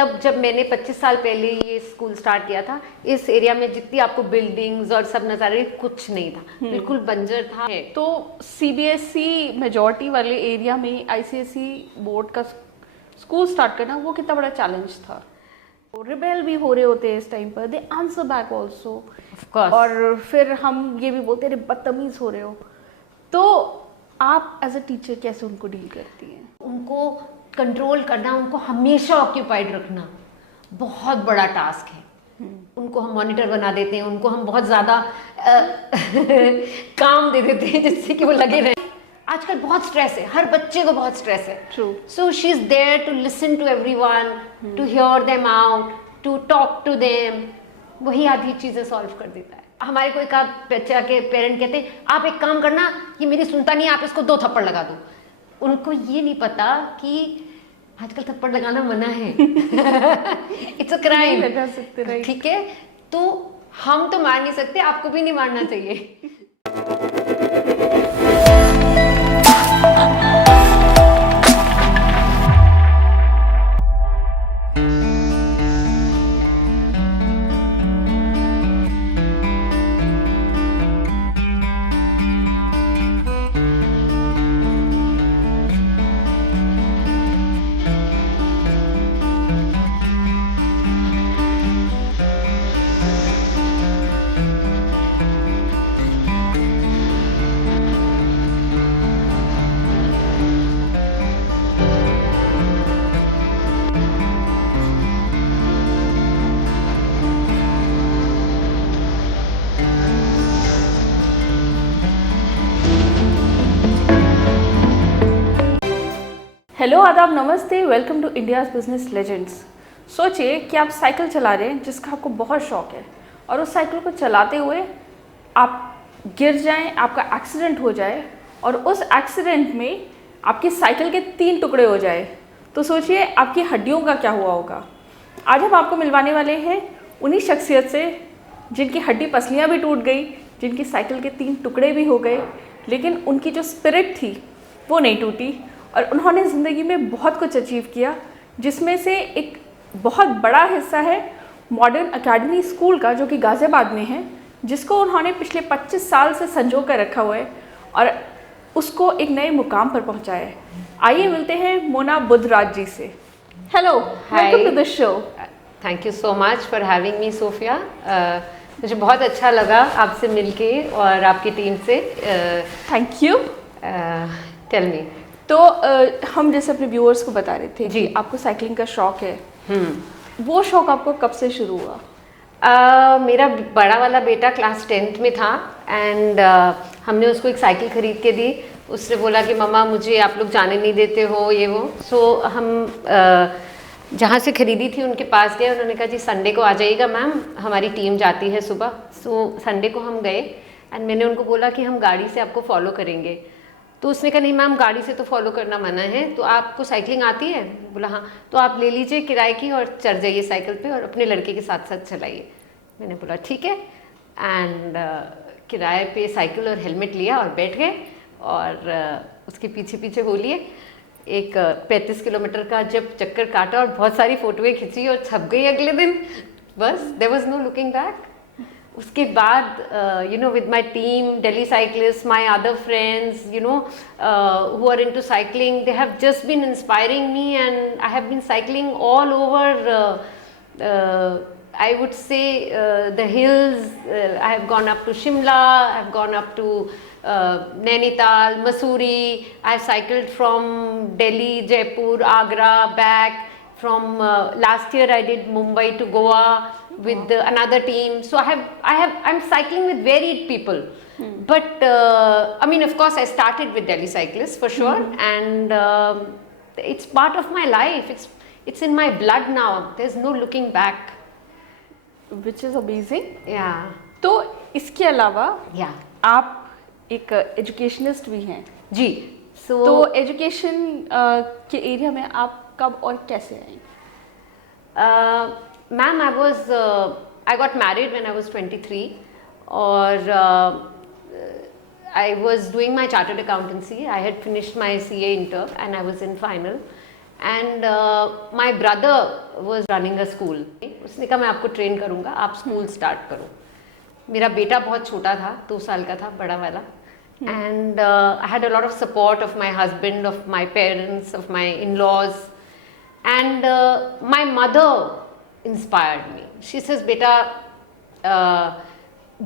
तब जब मैंने 25 साल पहले ये स्कूल स्टार्ट किया था, इस एरिया में जितनी आपको बिल्डिंग्स और सब नजर आ रही, कुछ नहीं था, बिल्कुल बंजर था। तो सीबीएसई मेजॉरिटी वाले एरिया में आईसीएसई बोर्ड का स्कूल स्टार्ट करना वो कितना बड़ा चैलेंज था। रिबेल भी हो रहे होते हैं इस टाइम पर, दे आंसर बैक ऑल्सो, और फिर हम ये भी बोलते हैं बदतमीज हो रहे हो। तो आप एज अ टीचर कैसे उनको डील करती हैं? उनको कंट्रोल करना, उनको हमेशा ऑक्यूपाइड रखना बहुत बड़ा टास्क है। उनको हम मॉनिटर बना देते हैं, उनको हम बहुत ज़्यादा काम दे देते हैं जिससे कि वो लगे रहे। आजकल बहुत स्ट्रेस है, हर बच्चे को बहुत स्ट्रेस है। True. So she is there to listen to everyone, to hear them out, to talk to them. वही आधी चीज़ें सॉल्व कर देता है। हमारे कोई का बच्चा के पेरेंट कहते हैं आप एक काम करना, ये मेरी सुनता नहीं, आप इसको 2 थप्पड़ लगा दो। उनको ये नहीं पता कि आजकल थप्पड़ लगाना मना है। It's a crime. लगा सकते, राइट। ठीक है, तो हम तो मार नहीं सकते, आपको भी नहीं मारना चाहिए। हेलो, आदाब, नमस्ते, welcome to India's business legends. सोचिए कि आप साइकिल चला रहे हैं जिसका आपको बहुत शौक है, और उस साइकिल को चलाते हुए आप गिर जाएं, आपका एक्सीडेंट हो जाए, और उस एक्सीडेंट में आपकी साइकिल के 3 टुकड़े हो जाए, तो सोचिए आपकी हड्डियों का क्या हुआ होगा। आज हम आपको मिलवाने वाले हैं उन्हीं शख्सियत से जिनकी हड्डी पसलियाँ भी टूट गई, जिनकी साइकिल के 3 टुकड़े भी हो गए, लेकिन उनकी जो स्पिरिट थी वो नहीं टूटी, और उन्होंने ज़िंदगी में बहुत कुछ अचीव किया, जिसमें से एक बहुत बड़ा हिस्सा है मॉडर्न एकेडमी स्कूल का, जो कि गाज़ियाबाद में है, जिसको उन्होंने पिछले 25 साल से संजो कर रखा हुआ है और उसको एक नए मुकाम पर पहुंचाया है। आइए मिलते हैं मोना बुद्धराज जी से। Hello, welcome to the show. Thank you so much for having me Sophia. मुझे बहुत अच्छा लगा आपसे मिलके और आपकी टीम से। Thank you. Tell me. तो हम जैसे अपने व्यूअर्स को बता रहे थे जी, कि आपको साइकिलिंग का शौक है। वो शौक आपको कब से शुरू हुआ? मेरा बड़ा वाला बेटा क्लास 10th में था, एंड हमने उसको एक साइकिल खरीद के दी। उसने बोला कि मम्मा मुझे आप लोग जाने नहीं देते हो, ये वो। सो हम जहाँ से खरीदी थी उनके पास गए। उन्होंने कहा जी संडे को आ जाइएगा मैम, हमारी टीम जाती है सुबह। सो संडे को हम गए, एंड मैंने उनको बोला कि हम गाड़ी से आपको फॉलो करेंगे। तो उसने कहा नहीं मैम, गाड़ी से तो फॉलो करना मना है, तो आपको साइकिलिंग आती है? बोला हाँ। तो आप ले लीजिए किराए की और चढ़ जाइए साइकिल पे और अपने लड़के के साथ साथ चलाइए। मैंने बोला ठीक है, एंड किराए पे साइकिल और हेलमेट लिया और बैठ गए, और उसके पीछे पीछे हो लिए। एक 35 किलोमीटर का जब चक्कर काटा और बहुत सारी फोटोएं खींची और छप गई अगले दिन। बस there was no looking back. उसके बाद you know with my team, Delhi cyclist, my other friends, you know who are into cycling, they have just been inspiring me, and I have been cycling all over I would say the hills. I have gone up to Shimla, I have gone up to Nainital, Mussoorie. I have cycled from Delhi, Jaipur, Agra, back. From last year I did Mumbai to Goa with another team. So I'm cycling with varied people. But I mean, of course I started with Delhi cyclists for sure, and it's part of my life. It's in my blood now. There's no looking back. Which is amazing. Yeah. तो इसके अलावा Yeah. आप एक educationist भी हैं जी। तो education के area में आप कब और कैसे आई? Ma'am, I got married when I was 23, और I was doing my chartered accountancy. I had finished my CA inter and I was in final, and my brother was running a school. उसने कहा मैं आपको train करूँगा, आप school start करो. मेरा बेटा बहुत छोटा था, 2 साल का था, बड़ा वाला. And I had a lot of support of my husband, of my parents, of my in-laws. And my mother inspired me. She says, बेटा,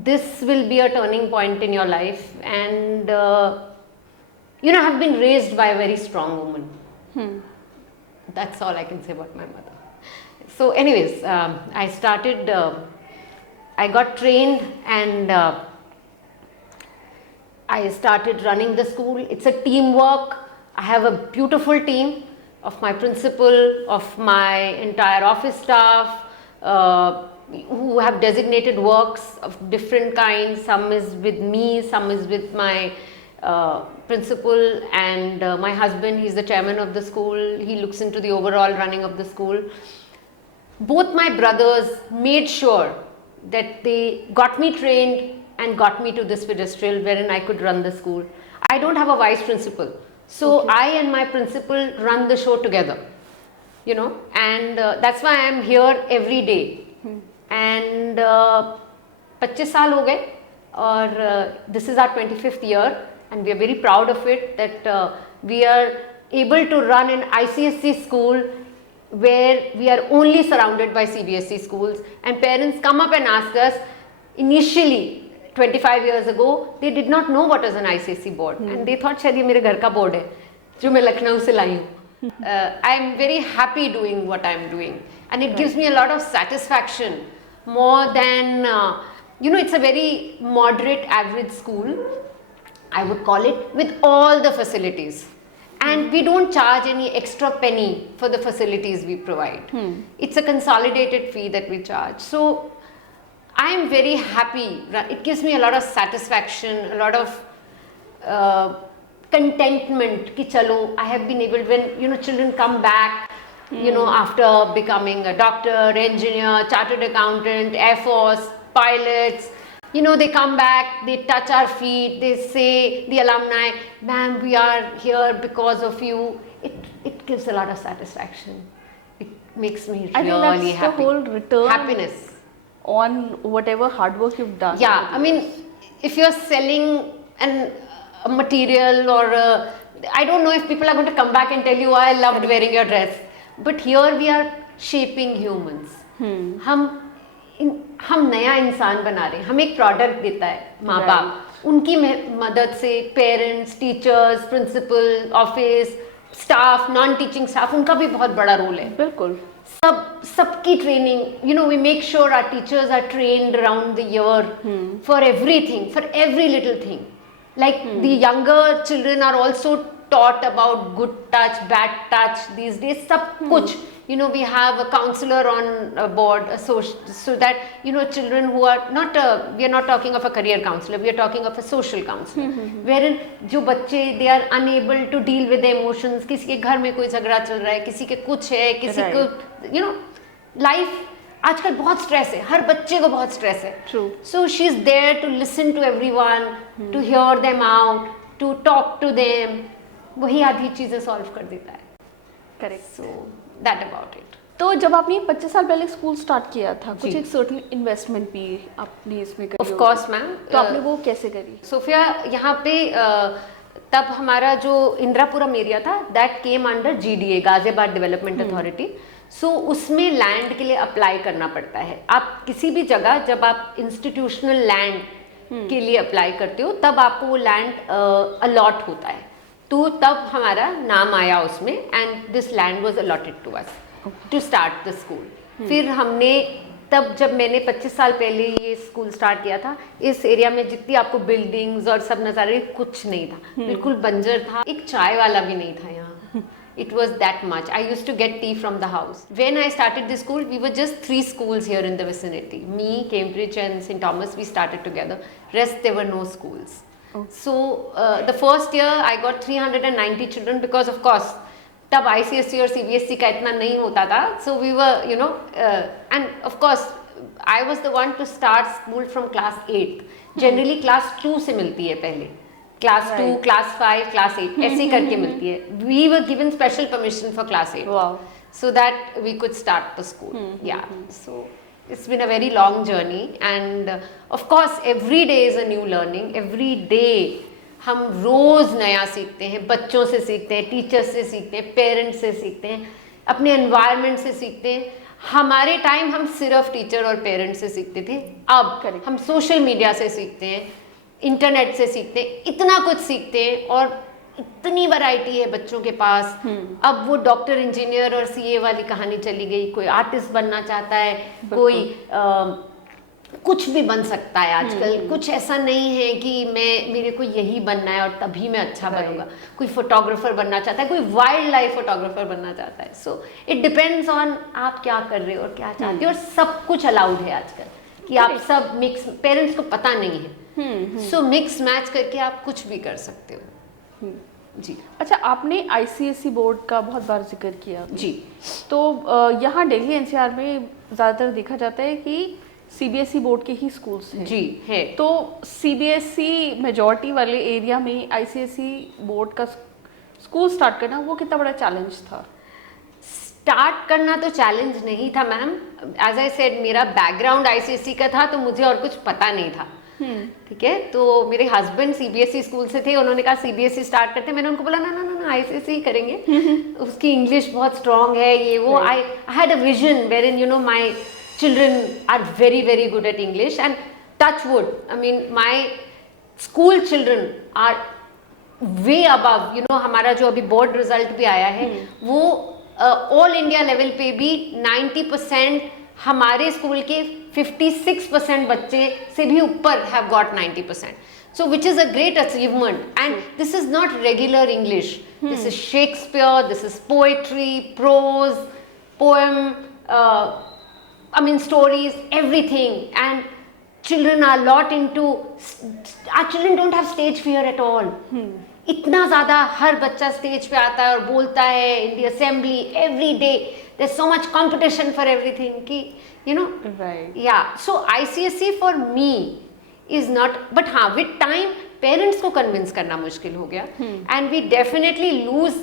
this will be a turning point in your life, and I've been raised by a very strong woman. That's all I can say about my mother. So anyways, I got trained, and I started running the school. It's a teamwork. I have a beautiful team of my principal, of my entire office staff, who have designated works of different kinds. Some is with me, some is with my principal, and my husband. He's the chairman of the school. He looks into the overall running of the school. Both my brothers made sure that they got me trained and got me to this pedestal wherein I could run the school. I don't have a vice principal, so I and my principal run the show together, and that's why I am here every day. And 25 साल हो गए, और this is our 25th year, and we are very proud of it, that we are able to run an ICSE school where we are only surrounded by CBSE schools, and parents come up and ask us. Initially 25 years ago, they did not know what is an ICSE board, and they thought शायद ये मेरे घर का board है जो मैं लखनऊ से लाई हूँ. I am very happy doing what I am doing, and it gives me a lot of satisfaction, more than it's a very moderate average school, I would call it, with all the facilities, and we don't charge any extra penny for the facilities we provide. It's a consolidated fee that we charge. So I am very happy. It gives me a lot of satisfaction, a lot of contentment ki chalo, I have been able, when children come back, after becoming a doctor, engineer, chartered accountant, air force, pilots, they come back, they touch our feet, they say, the alumni, ma'am, we are here because of you. It gives a lot of satisfaction. It makes me really happy. I think that's the whole return happiness on whatever hard work you've done. Yeah, I mean, if you're selling a material, or I don't know if people are going to come back and tell you, I loved wearing your dress, but here we are shaping humans. हम नया इंसान बना रहे हैं. हम एक product देता है माँ बाप, उनकी मदद से parents, teachers, principal, office staff, non teaching staff, उनका भी बहुत बड़ा रोल है. बिल्कुल. सबकी training, we make sure our teachers are trained around the year for everything, for every little thing. Like the younger children are also taught about good touch, bad touch these days. Sab kuch. We have a counselor on board, so that children who are not, we are not talking of a career counselor, we are talking of a social counselor, wherein जो बच्चे, they are unable to deal with their emotions. किसी के घर में कोई झगड़ा चल रहा है, किसी के कुछ है, किसी को life आजकल बहुत स्ट्रेस है, हर बच्चे को बहुत स्ट्रेस है. True. So she is there to listen to everyone, to hear them out, to talk to them. वही आधी चीजें सॉल्व कर देता है. Correct. So that about it. तो जब आपने 25 साल पहले स्कूल स्टार्ट किया था, कुछ एक सर्टेन इन्वेस्टमेंट भी आपने इसमें करी. Of course, ma'am. तो आपने वो कैसे करी? सोफिया, यहाँ पे तब हमारा जो इंदिरापुरम एरिया था, that came under GDA, Ghaziabad development authority. So उसमें लैंड के लिए अप्लाई करना पड़ता है. आप किसी भी जगह जब आप इंस्टीट्यूशनल लैंड के लिए अप्लाई करते हो, तब आपको वो लैंड अलॉट होता है. तो तब हमारा नाम आया उसमें, and this land was allotted to us to start the school. फिर हमने तब, जब मैंने 25 साल पहले ये स्कूल स्टार्ट किया था, इस एरिया में जितनी आपको बिल्डिंग्स और सब नज़ारे, कुछ नहीं था, बिल्कुल बंजर था. एक चाय वाला भी नहीं था यहाँ. It was that much. I used to get tea from the house. When I started the school, we were just 3 schools here in the vicinity. Me, Cambridge and St. Thomas, we started together. Rest, there were no schools. So, the first year, I got 390 children because, of course, तब ICSE और CBSE का इतना नहीं होता था. So, we were, and of course, I was the one to start school from class 8th. Generally, class 2 से मिलती है पहले. Class 2, Right. क्लास 5, क्लास 8 ऐसे करके मिलती है. We were given special permission for class 8. Wow. So that we could start the school. Yeah. So it's been a very long journey, and of course every day is a new learning. Every day हम रोज नया सीखते हैं, बच्चों से सीखते हैं, teachers से सीखते हैं, पेरेंट्स से सीखते हैं, अपने एनवायरनमेंट से सीखते हैं. हमारे टाइम हम सिर्फ टीचर और पेरेंट्स से सीखते थे. अब Correct. हम सोशल मीडिया से सीखते हैं, इंटरनेट से सीखते हैं, इतना कुछ सीखते हैं, और इतनी वैरायटी है बच्चों के पास. अब वो डॉक्टर, इंजीनियर और सीए वाली कहानी चली गई. कोई आर्टिस्ट बनना चाहता है, कोई कुछ भी बन सकता है आजकल. कुछ ऐसा नहीं है कि मेरे को यही बनना है और तभी मैं अच्छा बनूंगा. कोई फोटोग्राफर बनना चाहता है, कोई वाइल्ड लाइफ फोटोग्राफर बनना चाहता है. सो इट डिपेंड्स ऑन आप क्या कर रहे हो और क्या चाहते हो. और सब कुछ अलाउड है आजकल कि आप सब मिक्स, पेरेंट्स को पता नहीं है, सो मिक्स मैच करके आप कुछ भी कर सकते हो. जी. अच्छा, आपने आईसीएसई बोर्ड का बहुत बार जिक्र किया जी. तो यहाँ दिल्ली एनसीआर में ज़्यादातर देखा जाता है कि सीबीएसई बोर्ड के ही स्कूल्स हैं. जी है. तो सीबीएसई मेजॉरिटी वाले एरिया में आईसीएसई बोर्ड का स्कूल स्टार्ट करना वो कितना बड़ा चैलेंज था? स्टार्ट करना तो चैलेंज नहीं था मैम. एज आई सेड, मेरा बैकग्राउंड आईसीएसई का था, तो मुझे और कुछ पता नहीं था. ठीक है. तो मेरे हस्बैंड सीबीएसई स्कूल से थे, उन्होंने कहा सीबीएसई स्टार्ट करते. मैंने उनको बोला ना ना ना ना, आईसीएसई करेंगे. उसकी इंग्लिश बहुत स्ट्रांग है, ये वो. I had a vision where in my children are very very good at English, and touch wood, I mean my school children are way above. हमारा जो अभी बोर्ड रिजल्ट भी आया है, वो ऑल इंडिया लेवल पे भी 90%, हमारे स्कूल के 56% बच्चे से भी ऊपर have got 90%. So which is a great achievement, and this is not regular English. This is Shakespeare, this is poetry, prose, poem, I mean stories, everything. And children are a lot into, our children don't have stage fear at all. इतना ज़्यादा हर बच्चा stage पे आता है और बोलता है in the assembly every day. There's so much competition for everything कि Right. Yeah. So ICSE for me is not, but हाँ, with time parents को convince करना मुश्किल हो गया. And we definitely lose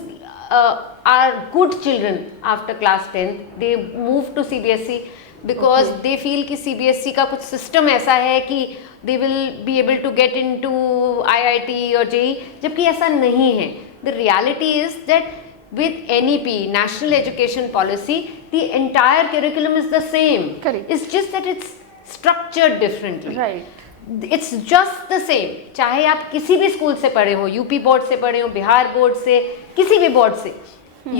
our good children after class 10. They move to CBSE because they feel कि CBSE का कुछ system ऐसा है कि they will be able to get into IIT or JEE, जबकि ऐसा नहीं है. The reality is that with NEP, National Education Policy, the entire curriculum is the same. Correct. It's just that it's structured differently. Right. It's just the same. चाहे आप किसी भी school से पढ़े हो, यूपी बोर्ड से पढ़े हो, बिहार बोर्ड से, किसी भी बोर्ड से,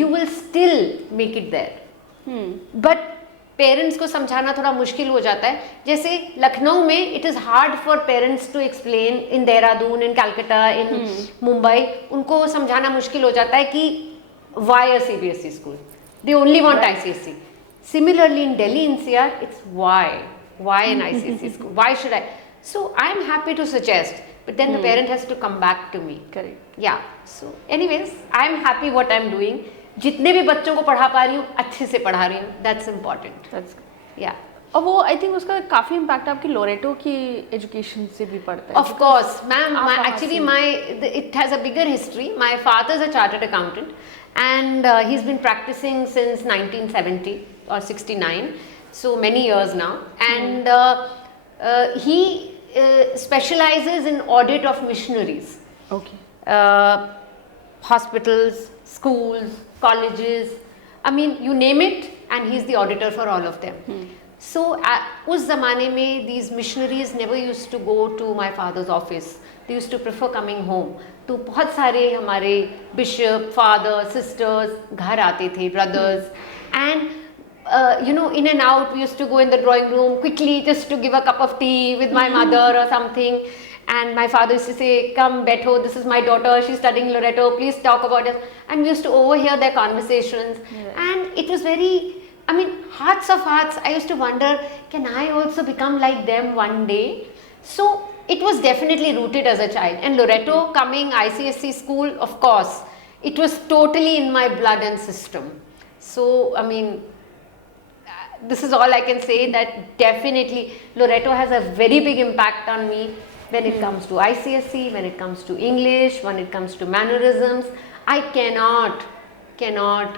you will still make it there. But parents को समझाना थोड़ा मुश्किल हो जाता है. जैसे लखनऊ में it is hard for parents to explain, in Dehradun, in Calcutta, in Mumbai, उनको समझाना मुश्किल हो जाता है कि why a CBSE school? They only want ICSE. Similarly in Delhi NCR, it's why an ICSE school? Why should I? So I'm happy to suggest, but then the parent has to come back to me. Correct. Yeah. So anyways, I'm happy what I'm doing. जितने भी बच्चों को पढ़ा पा रही हूँ, अच्छे से पढ़ा रही हूँ. That's important. That's good. Yeah. और वो आई थिंक उसका काफ़ी इम्पैक्ट आपकी लोरेटो की एजुकेशन से भी पड़ता है. Of course, ma'am. आप It has a bigger history. My father is a chartered accountant, and he's been practicing since 1970 or 69, so many years now. And he specializes in audit of missionaries. Okay. Hospitals, schools, colleges, I mean you name it, and he's the auditor for all of them. So उस ज़माने में these missionaries never used to go to my father's office. They used to prefer coming home. तो बहुत सारे हमारे bishop, father, sisters घर आते थे, brothers, and in and out we used to go in the drawing room quickly just to give a cup of tea with my mother or something. And my father used to say, come Betho, this is my daughter, she's studying Loreto, please talk about it. And we used to overhear their conversations. And it was very, I mean, hearts of hearts, I used to wonder, can I also become like them one day? So it was definitely rooted as a child. And Loreto coming, ICSE school, of course, it was totally in my blood and system. So, I mean, this is all I can say, that definitely Loreto has a very big impact on me. when it comes to ICSE, when it comes to English, when it comes to mannerisms. I cannot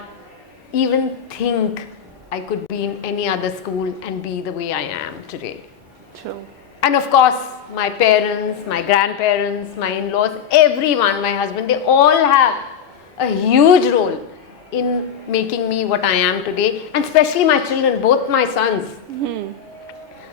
even think I could be in any other school and be the way I am today. True. And of course, my parents, my grandparents, my in-laws, everyone, my husband, they all have a huge role in making me what I am today, and especially my children, both my sons.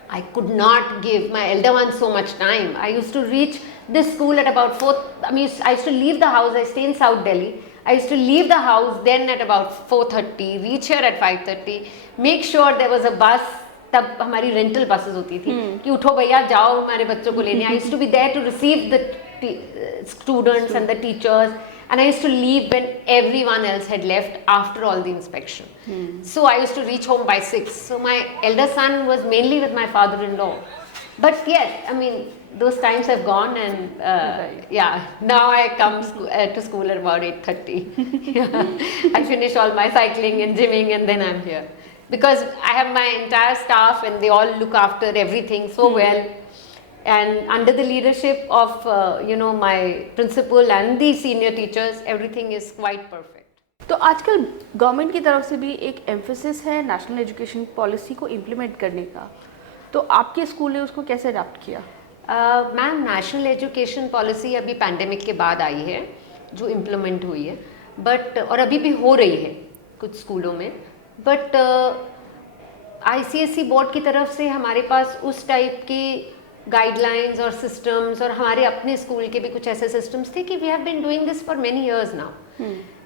I could not give my elder one so much time. I used to reach this school at about 4, I used to leave the house, I stay in South Delhi. I used to leave the house then at about 4:30, reach here at 5:30, make sure there was a bus. तब हमारी rental buses होती थी कि उठो भैया जाओ हमारे बच्चों को लेने. I used to be there to receive the students and the teachers, and I used to leave when everyone else had left after all the inspection. So I used to reach home by 6. So my elder son was mainly with my father-in-law. But yes, I mean, those times have gone, and yeah, now I come to school at about 8:30. I finish all my cycling and gymming, and then I'm here. Because I have my entire staff and they all look after everything so well, and under the leadership of my principal and the senior teachers, everything is quite perfect. तो आजकल government की तरफ से भी एक emphasis है national education policy को implement करने का, तो आपके स्कूल ने उसको कैसे अडॉप्ट किया? मैम, नेशनल एजुकेशन पॉलिसी अभी पैंडेमिक के बाद आई है जो इम्प्लीमेंट हुई है, बट और अभी भी हो रही है कुछ स्कूलों में. बट ICSE बोर्ड की तरफ से हमारे पास उस टाइप की गाइडलाइंस और सिस्टम्स, और हमारे अपने स्कूल के भी कुछ ऐसे सिस्टम्स थे कि we have been doing this for many years now.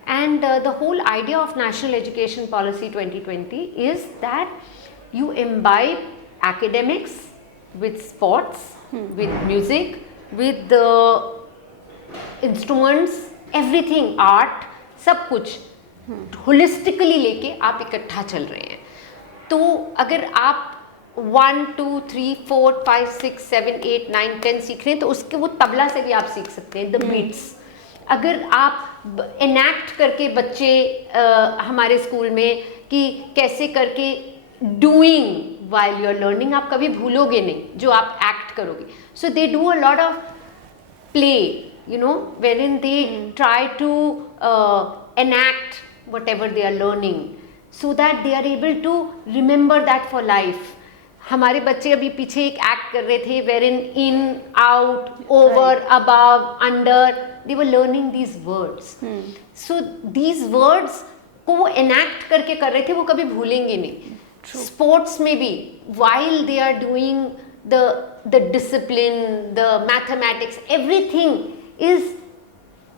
And the whole idea of national education policy 2020 is that you imbibe academics with sports, with music, with the instruments, everything, art, सब कुछ holistically लेके आप इकट्ठा चल रहे हैं. तो अगर आप 1 2 3 4 5 6 7 8 9 10 सीख रहे हैं तो उसके वो तबला से भी आप सीख सकते हैं, द बीट्स. अगर आप एनैक्ट करके बच्चे हमारे स्कूल में कि कैसे करके doing while you are learning, आप कभी भूलोगे नहीं जो आप एक्ट करोगे. So they do a lot of play, wherein they try to enact whatever they are learning, so that they are able to remember that for life. हमारे बच्चे अभी पीछे एक एक्ट कर रहे थे wherein in, out, over, above, under, they were learning these words. So these words को वो enact करके कर रहे थे, वो कभी भूलेंगे नहीं. Sports में भी while they are doing the discipline, the mathematics, everything is,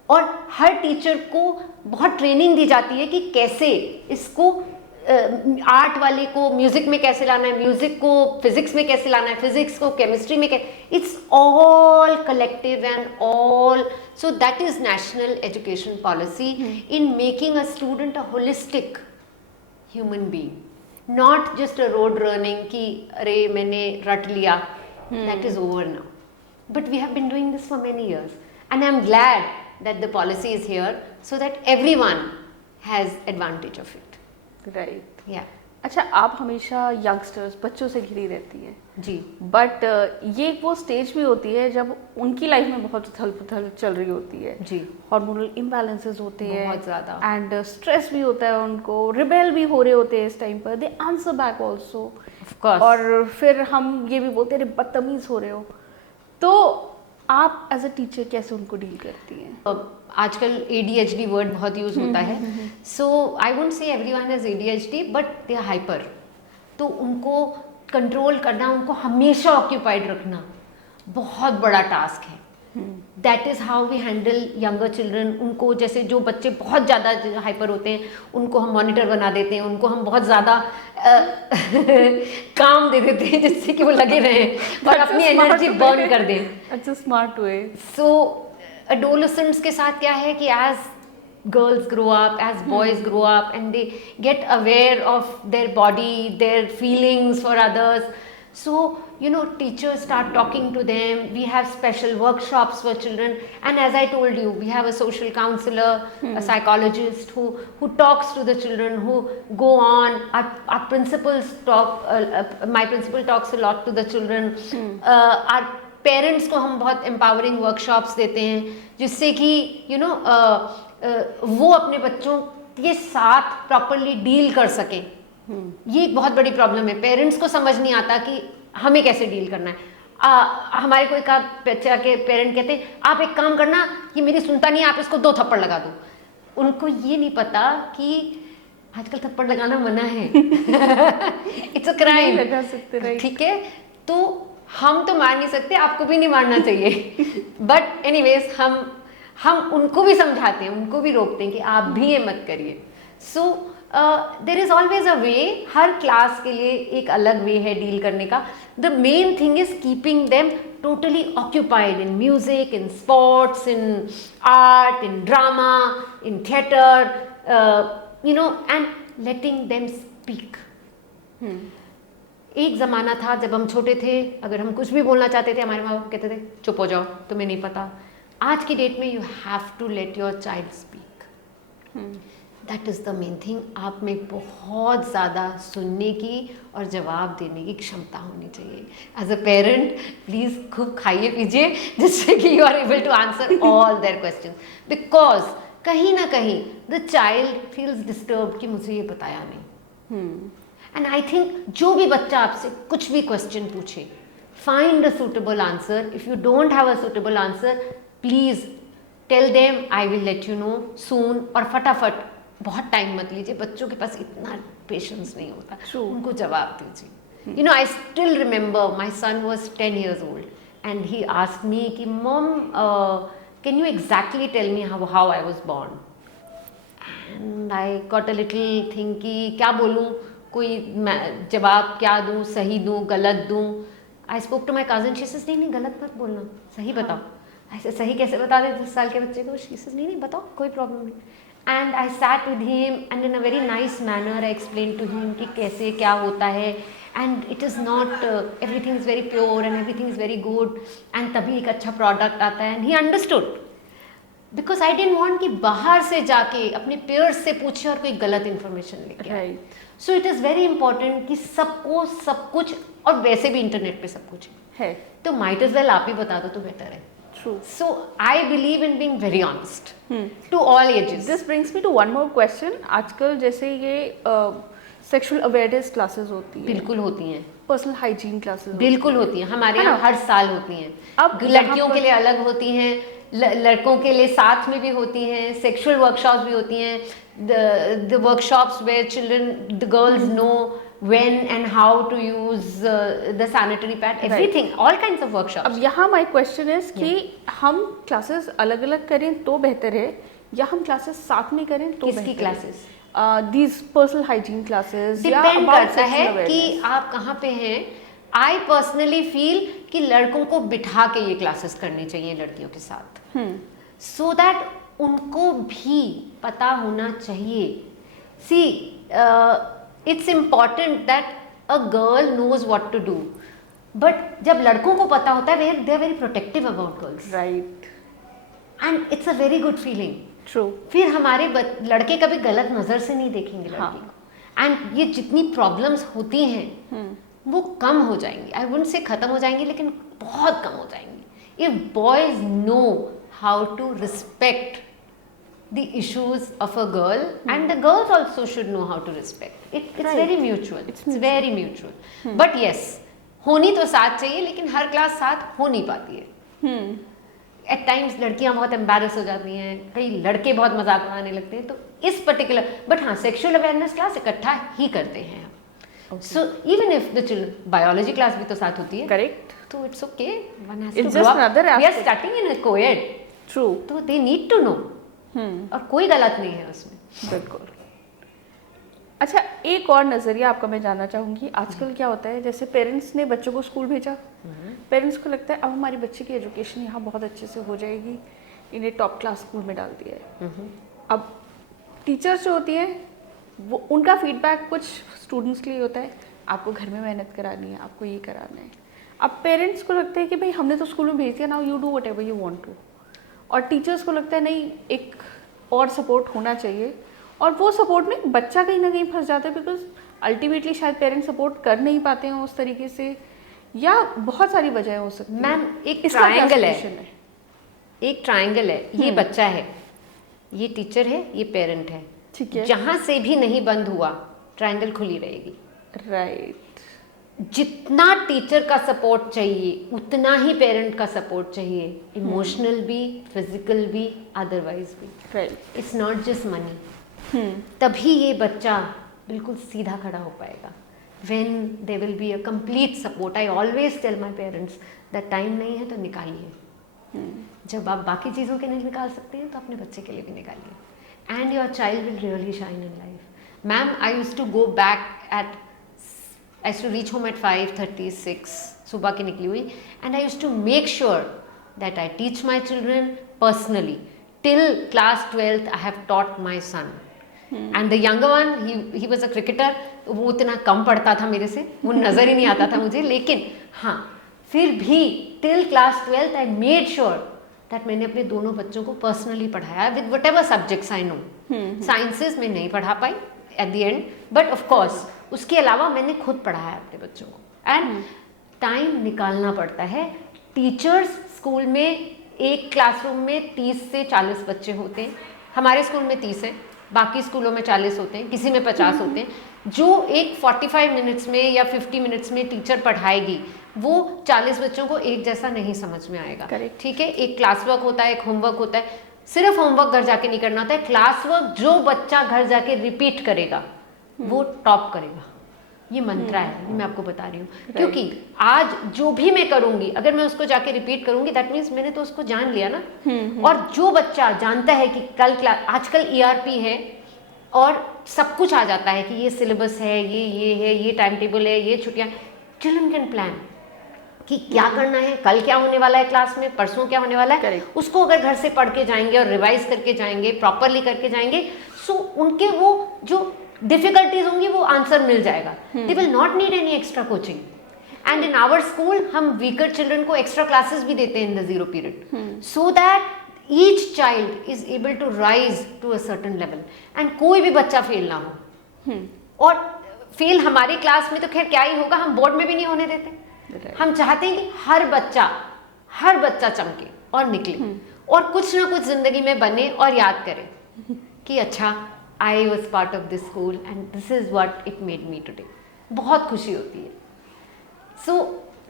और हर टीचर को बहुत ट्रेनिंग दी जाती है कि कैसे इसको आर्ट वाले को म्यूजिक में कैसे लाना है, म्यूजिक को फिजिक्स में कैसे लाना है, फिजिक्स को केमिस्ट्री में कैसे. It's all collective and all. So that is national education policy in making a student a holistic human being, not just a road running कि अरे मैंने रट लिया. That is over now, but we have been doing this for many years, and I am glad that the policy is here so that everyone has advantage of it. Right. Yeah. अच्छा, आप हमेशा youngsters बच्चों से घिरी रहती हैं जी, but ये एक वो स्टेज भी होती है जब उनकी लाइफ में बहुत उथल पुथल चल रही होती है जी, हार्मोनल इम्बैलेंसेस होते हैं बहुत ज़्यादा, एंड स्ट्रेस भी होता है, उनको रिबेल भी हो रहे होते हैं इस टाइम पर, they answer back also of course. और फिर हम ये भी बोलते हैं बदतमीज हो रहे हो, तो आप एज अ टीचर कैसे उनको डील करती हैं? आजकल ADHD वर्ड बहुत यूज होता है. So I won't say everyone has ADHD, but they are hyper. तो उनको कंट्रोल करना, उनको हमेशा ऑक्यूपाइड रखना बहुत बड़ा टास्क है. That is how we handle younger children. उनको जैसे जो बच्चे बहुत ज़्यादा हाइपर होते हैं उनको हम मॉनिटर बना देते हैं, उनको हम बहुत ज़्यादा काम दे देते हैं जिससे कि वो लगे रहें और अपनी एनर्जी बर्न कर दें. अच्छा, स्मार्ट वे. सो एडोलेसेंट्स के साथ क्या है कि as girls grow up, as boys grow up, and they get aware of their body, their feelings for others. So, teachers start talking to them. We have special workshops for children, and as I told you, we have a social counselor, a psychologist who talks to the children, who go on. Our principals talk. My principal talks a lot to the children. Our parents को हम बहुत empowering workshops देते हैं जिससे कि वो अपने बच्चों के साथ प्रॉपरली डील कर सकें। ये एक बहुत बड़ी प्रॉब्लम है, पेरेंट्स को समझ नहीं आता कि हमें कैसे डील करना है। हमारे कोई का बच्चा के पेरेंट कहते हैं आप एक काम करना, ये मेरी सुनता नहीं, आप इसको 2 थप्पड़ लगा दो। उनको ये नहीं पता कि आजकल थप्पड़ लगाना मना है। इट्स अ क्राइम, लगा सकते, राइट। ठीक है, तो हम तो मार नहीं सकते, आपको भी नहीं मारना चाहिए। बट एनीवेज हम उनको भी समझाते हैं, उनको भी रोकते हैं कि आप भी ये मत करिए। So there is always a way, हर क्लास के लिए एक अलग वे है डील करने का। The main thing is keeping them totally occupied in music, in sports, in art, in drama, in theatre, and letting them speak. एक ज़माना था जब हम छोटे थे, अगर हम कुछ भी बोलना चाहते थे हमारे माँ बाप कहते थे चुप हो जाओ, तुम्हें नहीं पता। आज की डेट में you have to let your child speak. That is the main thing. आप में बहुत ज़्यादा सुनने की और जवाब देने की क्षमता होनी चाहिए। एज अ पेरेंट प्लीज़ खूब खाइए पीजिए जिससे कि you are able to answer all their question, because कहीं ना कहीं द चाइल्ड फील्स डिस्टर्ब कि मुझे ये बताया नहीं। एंड आई थिंक जो भी बच्चा आपसे कुछ भी क्वेश्चन पूछे, find a suitable answer. If you don't have a suitable answer, please tell them I will let you know soon. और फटाफट, बहुत टाइम मत लीजिए, बच्चों के पास इतना पेशेंस नहीं होता। उनको जवाब दीजिए। I still remember my son was 10 years old and he asked me कि mom can you exactly tell me how I was born? And I got a little thing कि क्या बोलूँ, कोई जवाब क्या दूँ, सही दूँ गलत दूँ। I spoke to my cousin, she says नहीं गलत मत बोलना, सही बताओ। ऐसे सही कैसे बता दे 10 साल के बच्चे को? she says नहीं बताओ, कोई प्रॉब्लम नहीं। And I sat with him and in a very nice manner I explained to him कि कैसे क्या होता है, and it is not everything is very pure and everything is very good, and तभी एक अच्छा product आता है। And he understood because I didn't want कि बाहर से जाके अपने peers से पूछे और कोई गलत information लेके आए। So it is very important कि सबको सब कुछ, और वैसे भी इंटरनेट पे सब कुछ है तो might as well आप ही बता दो तो बेटर है। True. So I believe in being very honest to all ages. This brings me to one more question. आजकल जैसे ये सेक्सुअल अवेयरनेस क्लासेस होती है, बिल्कुल होती हैं। पर्सनल हाइजीन क्लासेस बिल्कुल होती हैं, हमारे यहाँ हर साल होती हैं। अब लड़कियों के लिए अलग होती हैं, लड़कों के लिए साथ में भी होती हैं। सेक्सुअल वर्कशॉप्स भी होती हैं, the workshops where children, the girls know when and how to use the sanitary pad, everything, all kinds of workshops. अब यहाँ my question is कि हम क्लासेस अलग अलग करें तो बेहतर है या हम क्लासेस साथ में करें तो किसकी classes? these personal hygiene classes depend करता है कि आप कहाँ पे हैं। आई पर्सनली फील कि लड़कों को बिठा के ये क्लासेस करनी चाहिए लड़कियों के साथ, सो दैट उनको भी पता होना चाहिए। See it's important that a girl knows what to do, but जब लड़कों को पता होता है they are very protective about girls, right, and it's a very good feeling. True. फिर हमारे लड़के कभी गलत नज़र से नहीं देखेंगे लड़की को, एंड ये जितनी प्रॉब्लम्स होती हैं वो कम हो जाएंगी। आई वुडंट से खत्म हो जाएंगी, लेकिन बहुत कम हो जाएंगी if boys know how to respect the issues of a girl, and the girls also should know how to respect it. It's very mutual. It's very mutual. But yes, होनी तो साथ चाहिए, लेकिन हर क्लास साथ हो नहीं पाती है। एट टाइम्स लड़कियां बहुत एम्बैरस हो जाती हैं, कई लड़के बहुत मजाक उड़ाने लगते हैं, तो इस पर्टिकुलर, बट हाँ सेक्सुअल अवेयरनेस क्लास इकट्ठा ही करते हैं। So even if the children, biology class भी तो साथ होती है, करेक्ट, तो it's okay, one has It's to just grow up. another we are aspect. Starting in a coed, true, तो दे नीड टू नो, और कोई गलत नहीं है उसमें। बिल्कुल। अच्छा, एक और नज़रिया आपका मैं जानना चाहूँगी। आजकल क्या होता है, जैसे पेरेंट्स ने बच्चों को स्कूल भेजा, पेरेंट्स को लगता है अब हमारे बच्चे की एजुकेशन यहाँ बहुत अच्छे से हो जाएगी, इन्हें टॉप क्लास स्कूल में डाल दिया है। अब टीचर्स जो होती हैं वो, उनका फीडबैक कुछ स्टूडेंट्स के लिए होता है, आपको घर में मेहनत करानी है, आपको ये कराना है। अब पेरेंट्स को लगता है कि भाई हमने तो स्कूल में भेज दिया, now you do whatever you want to. और टीचर्स को लगता है नहीं, एक और सपोर्ट होना चाहिए, और वो सपोर्ट में बच्चा कहीं ना कहीं फंस जाता है, बिकॉज अल्टीमेटली शायद पेरेंट्स सपोर्ट कर नहीं पाते हैं उस तरीके से, या बहुत सारी वजह हो सकती है? मैम एक इसका क्या ट्रायंगल solution है, एक ट्रायंगल है, ये बच्चा है, ये टीचर है, ये पेरेंट है, ठीक है, जहां से भी नहीं बंद हुआ ट्रायंगल खुली रहेगी। राइट, जितना टीचर का सपोर्ट चाहिए उतना ही पेरेंट का सपोर्ट चाहिए, इमोशनल भी, फिजिकल भी, अदरवाइज भी। Right, it's not just money. तभी ये बच्चा बिल्कुल सीधा खड़ा हो पाएगा। when there will be a complete support, I always tell my parents that time नहीं है तो निकालिए। जब आप बाकी चीज़ों के लिए निकाल सकते हैं तो अपने बच्चे के लिए भी निकालिए, and your child will really shine in life. Ma'am I use to go back at, I used to reach home at 5:36 सुबह की निकली हुई, and I used to make sure that I teach my children personally. Till class 12th I have taught my son. And the younger one, he was a cricketer, वो उतना कम पढ़ता था मेरे से, वो नज़र ही नहीं आता था मुझे, लेकिन हाँ फिर भी till class 12th I made sure that मैंने अपने दोनों बच्चों को पर्सनली पढ़ाया with whatever subjects I know. Sciences में नहीं पढ़ा पाई at the end, but of course उसके अलावा मैंने खुद पढ़ाया अपने बच्चों को। एंड टाइम निकालना पड़ता है। टीचर्स स्कूल में एक क्लासरूम में 30 से 40 बच्चे होते हैं, हमारे स्कूल में 30 है, बाकी स्कूलों में 40 होते हैं, किसी में 50 होते हैं। जो एक 45 मिनट्स में या 50 मिनट्स में टीचर पढ़ाएगी वो 40 बच्चों को एक जैसा नहीं समझ में आएगा। ठीक है, एक क्लास वर्क होता है, एक होमवर्क होता है। सिर्फ होमवर्क घर जाके नहीं करना होता है, क्लास वर्क जो बच्चा घर जाके रिपीट करेगा वो टॉप करेगा। ये मंत्रा है, ये मैं आपको बता रही हूँ। क्योंकि आज जो भी मैं करूंगी अगर मैं उसको जाके रिपीट करूंगी दैट मीन्स मैंने तो उसको जान लिया ना। और जो बच्चा जानता है कि कल क्लास, आजकल ERP है और सब कुछ आ जाता है कि ये सिलेबस है, ये है, ये टाइम टेबल है, ये छुट्टियां, चिल्ड्रन कैन प्लान कि क्या करना है, कल क्या होने वाला है क्लास में, परसों क्या होने वाला है। उसको अगर घर से पढ़ के जाएंगे और रिवाइज करके जाएंगे, प्रॉपरली करके जाएंगे, सो उनके वो जो डिफिकल्टीज होंगी वो आंसर मिल जाएगा। They will not need any extra coaching. And in our school हम वीकर चिल्ड्रन को एक्स्ट्रा क्लासेस भी देते हैं in the zero period, so that each child is able to rise to a certain level and कोई भी बच्चा fail ना हो। और फेल हमारी क्लास में तो खैर क्या ही होगा, हम बोर्ड में भी नहीं होने देते। हम चाहते हैं कि हर बच्चा चमके और निकले और कुछ ना कुछ जिंदगी में बने और याद करे कि अच्छा I was part of this school and this is what it made me today. बहुत खुशी होती है। सो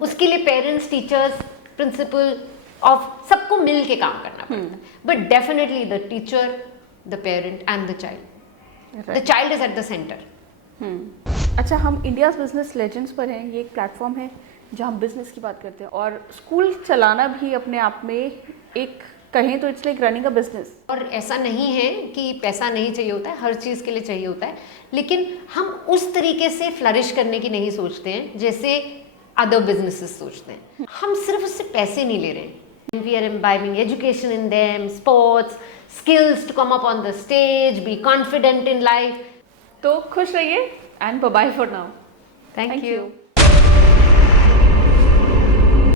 उसके लिए पेरेंट्स, टीचर्स, प्रिंसिपल ऑफ सबको मिल के काम करना पड़ता है, but definitely the teacher, the parent and the child is at the centre. अच्छा, हम इंडियाज बिजनेस लेजेंड्स पर हैं। ये एक प्लेटफॉर्म है जहाँ हम बिजनेस की बात करते हैं और स्कूल चलाना भी अपने आप में एक, कहें तो it's like running a business. और ऐसा नहीं है कि पैसा नहीं चाहिए होता है, हर चीज़ के लिए चाहिए होता है, लेकिन हम उस तरीके से फ्लरिश करने की नहीं सोचते हैं जैसे अदर बिजनेसेस सोचते हैं। हम सिर्फ उससे पैसे नहीं ले रहे हैं, we are imbibing education in them, sports, skills to come up on the stage, be confident in life. तो खुश रहिए and bye bye for now. Thank you.